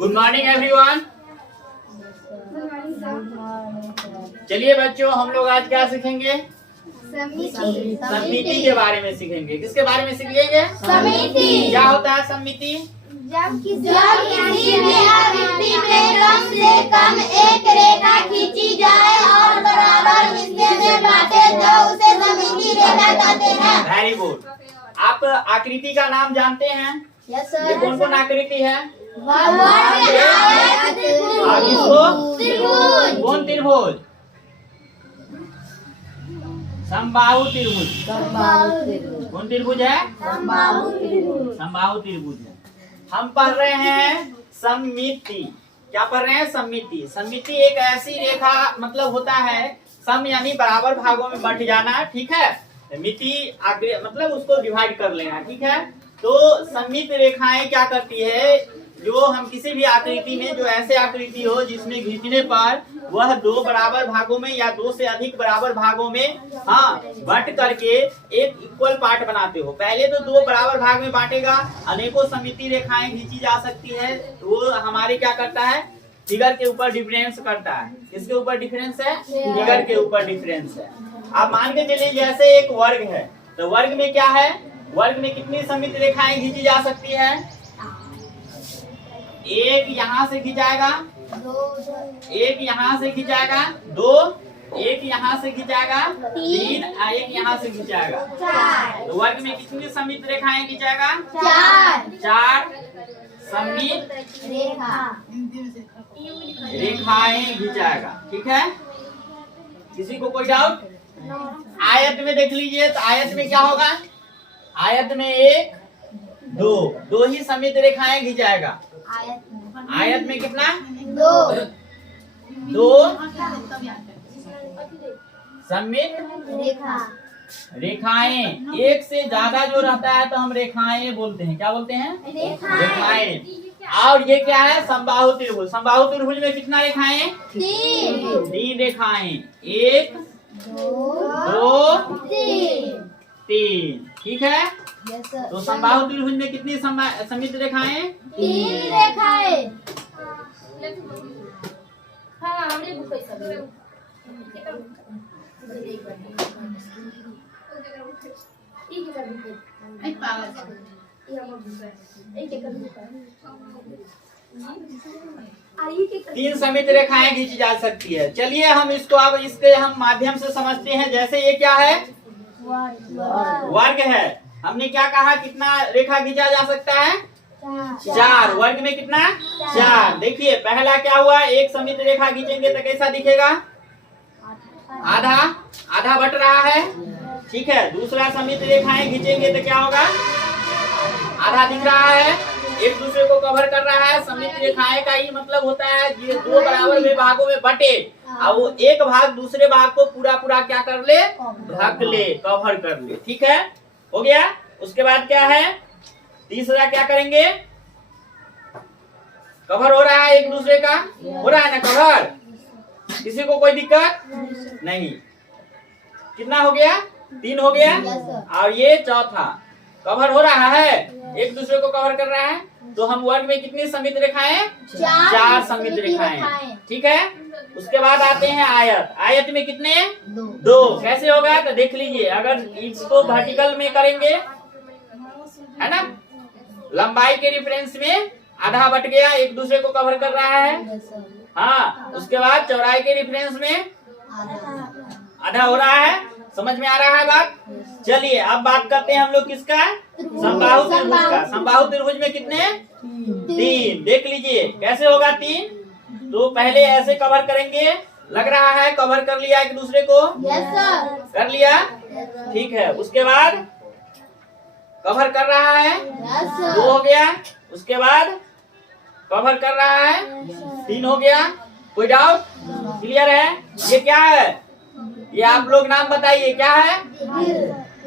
Good morning everyone. चलिए बच्चों, हम लोग आज क्या सीखेंगे? समिति के बारे में सीखेंगे। किसके बारे में सीखेंगे? समिति। क्या होता है समिति? जब किसी भी आकृति में कम से कम एक रेखा खींची जाए और बराबर हिस्से में बांटे तो उसे समिति रेखा कहते हैं। Very good. आप आकृति का नाम जानते हैं? यस ये कौन कौन आकृति है? त्रिभुज। कौन त्रिभुज? समबाहु त्रिभुज। कौन त्रिभुज है? समबाहु त्रिभुज है। हम पढ़ रहे हैं समिति। क्या पढ़ रहे हैं? समिति। समिति एक ऐसी रेखा मतलब होता है, सम यानी बराबर भागों में बंट जाना, ठीक है। मिति मतलब उसको डिवाइड कर लेना, ठीक है। तो समित रेखाएं क्या करती है, जो हम किसी भी आकृति में, जो ऐसे आकृति हो जिसमें खींचने पर वह दो बराबर भागों में या दो से अधिक बराबर भागों में बंट करके एक इक्वल पार्ट बनाते हो। पहले तो दो बराबर भाग में बांटेगा, अनेकों समिति रेखाएं खींची जा सकती है। वो हमारे क्या करता है? फिगर के ऊपर डिफरेंस करता है। किसके ऊपर डिफरेंस है? फिगर के ऊपर डिफरेंस है। आप मान के चलिए जैसे एक वर्ग है, तो वर्ग में क्या है? वर्ग में कितनी समिति रेखाएं खींची जा सकती है? एक यहाँ से खिंचाएगा, एक यहाँ से खिंचाएगा, दो, एक यहाँ से खिंचाएगा, तीन, एक यहाँ से खिंचाएगा। तो वर्ग में कितनी समित रेखाएं खिंचाएगा? चार समित रेखाएं खिंचाएगा, ठीक है। किसी को कोई डाउट? आयत में देख लीजिए, तो आयत में क्या होगा? आयत में एक, दो ही समित रेखाएं खिंचाएगा। आयत में कितना? दो समित रेखाएं। एक से ज्यादा जो रहता है तो हम रेखाएं बोलते हैं। क्या बोलते हैं? रेखाएं। और ये क्या है? समबाहु त्रिभुज। समबाहु त्रिभुज में कितना रेखाएं? तीन रेखाएं। एक, दो, तीन, ठीक है। तो समबाहु त्रिभुज में कितनी समित रेखाएं? तीन रेखाएं। तीन समित रेखाएं खींची जा सकती है। चलिए हम इसको अब इसके हम माध्यम से समझते हैं। जैसे ये क्या है? वर्ग है। हमने क्या कहा? कितना रेखा खींचा जा सकता है? चार। वर्ग में कितना? चार। देखिए पहला क्या हुआ? एक समित रेखा खींचेंगे तो कैसा दिखेगा? आधा आधा बट रहा है, ठीक है। दूसरा समित रेखाएं खींचेंगे तो क्या होगा? आधा दिख रहा है, एक दूसरे को कवर कर रहा है। समित रेखाएं का ही मतलब होता है ये दो बराबर में भागों में बटे, अब वो एक भाग दूसरे भाग को पूरा पूरा क्या कर ले? ढक ले, कवर कर ले, ठीक है। हो गया। उसके बाद क्या है? तीसरा क्या करेंगे? कवर हो रहा है एक दूसरे का, हो रहा है ना कवर? किसी को कोई दिक्कत नहीं। कितना हो गया? तीन हो गया। और ये चौथा कवर हो रहा है, एक दूसरे को कवर कर रहा है। तो हम वर्ग में कितनी समित रेखाएं? चार समित रेखाएं, ठीक है। उसके बाद आते हैं आयत। आयत में कितने? दो। कैसे होगा? तो देख लीजिए, अगर इसको वर्टिकल में करेंगे, है ना, लंबाई के रेफरेंस में आधा बट गया, एक दूसरे को कवर कर रहा है। हाँ, उसके बाद चौड़ाई के रेफरेंस में आधा हो रहा है। समझ में आ रहा है बात? चलिए अब बात करते हैं हम लोग किसका? समबाहु त्रिभुज का। समबाहु त्रिभुज में कितने? तीन। देख लीजिए कैसे होगा तीन? तो पहले ऐसे कवर करेंगे, लग रहा है कवर कर लिया एक दूसरे को? कर लिया, ठीक है। उसके बाद कवर कर रहा है, दो हो गया। उसके बाद कवर कर रहा है, तीन हो गया। कोई डाउट? क्लियर है? ये क्या है? ये आप लोग नाम बताइए, क्या है?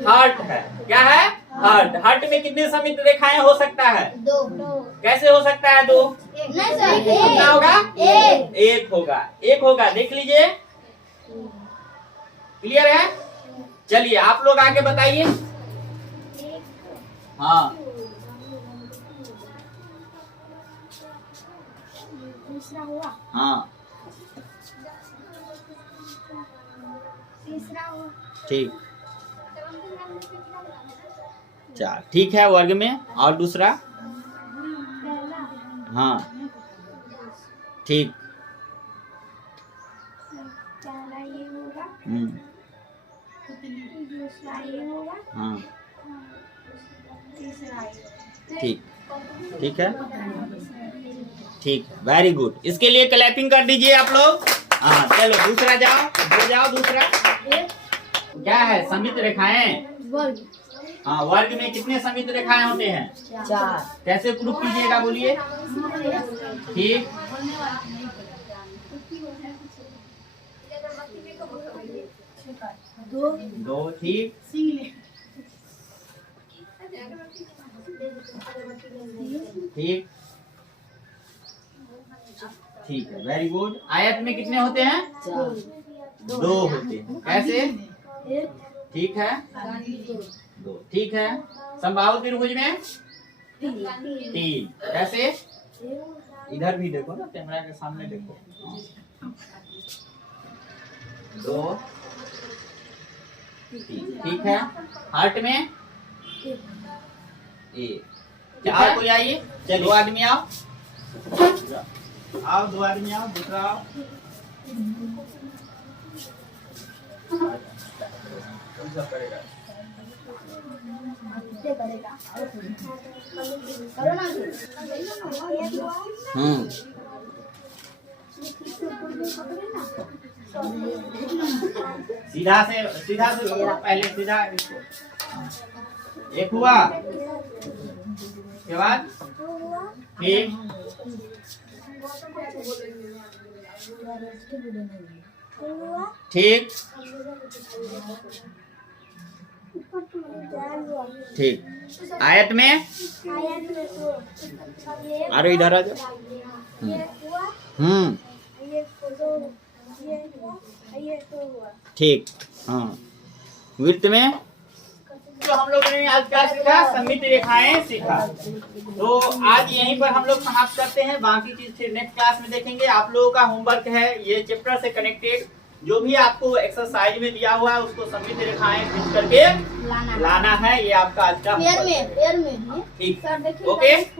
हार्ट है। क्या है? हार्ट। हार्ट में कितने समित रेखाएं हो सकता है? दो। कैसे हो सकता है? दो। कितना होगा? एक होगा। एक होगा, देख लीजिए। क्लियर है? चलिए आप लोग आगे बताइए। हाँ दूसरा हुआ, हाँ तीसरा हुआ, ठीक, 4 ठीक है। वर्ग में और दूसरा, पहला, हाँ ठीक, पहला ये होगा, दूसरा ये होगा, हाँ तीसरा ये। ठीक, ठीक है, ठीक, वेरी गुड। इसके लिए क्लैपिंग कर दीजिए आप लोग। हाँ चलो दूसरा जाओ दूसरा। क्या है? समित रेखाएं। वर्ग, हाँ, वर्ग में कितने समित रेखाएं होते हैं? 4, कैसे प्रूफ कीजिएगा बोलिए? ठीक, दो ठीक, ठीक, ठीक है, वेरी गुड। आयत में कितने होते हैं? 2 होते हैं। कैसे? ठीक है, 2 ठीक है। समबाहु त्रिभुज में 3। कैसे? इधर भी देखो ना, कैमरा के सामने देखो। 2 3 ठीक है। हार्ट में 1। और कोई आइए, चलो 2 आदमी आओ, 2 आदमी आओ, दूसरा आओ। सीधा से पहले सीधा एक हुआ के बाद ठीक, ठीक, ठीक। आयत में अरे इधर आ जाओ। ठीक, हाँ। वृत्त में तो हम लोगों ने आज क्या सीखा? समित रेखाएं सीखा। तो आज यहीं पर हम लोग समाप्त करते हैं, बाकी चीज फिर नेक्स्ट क्लास में देखेंगे। आप लोगों का होमवर्क है ये चैप्टर से कनेक्टेड जो भी आपको एक्सरसाइज में दिया हुआ है उसको समित रेखाएं खींच करके लाना है। ये आपका आज का पेयर में ठीक, ओके।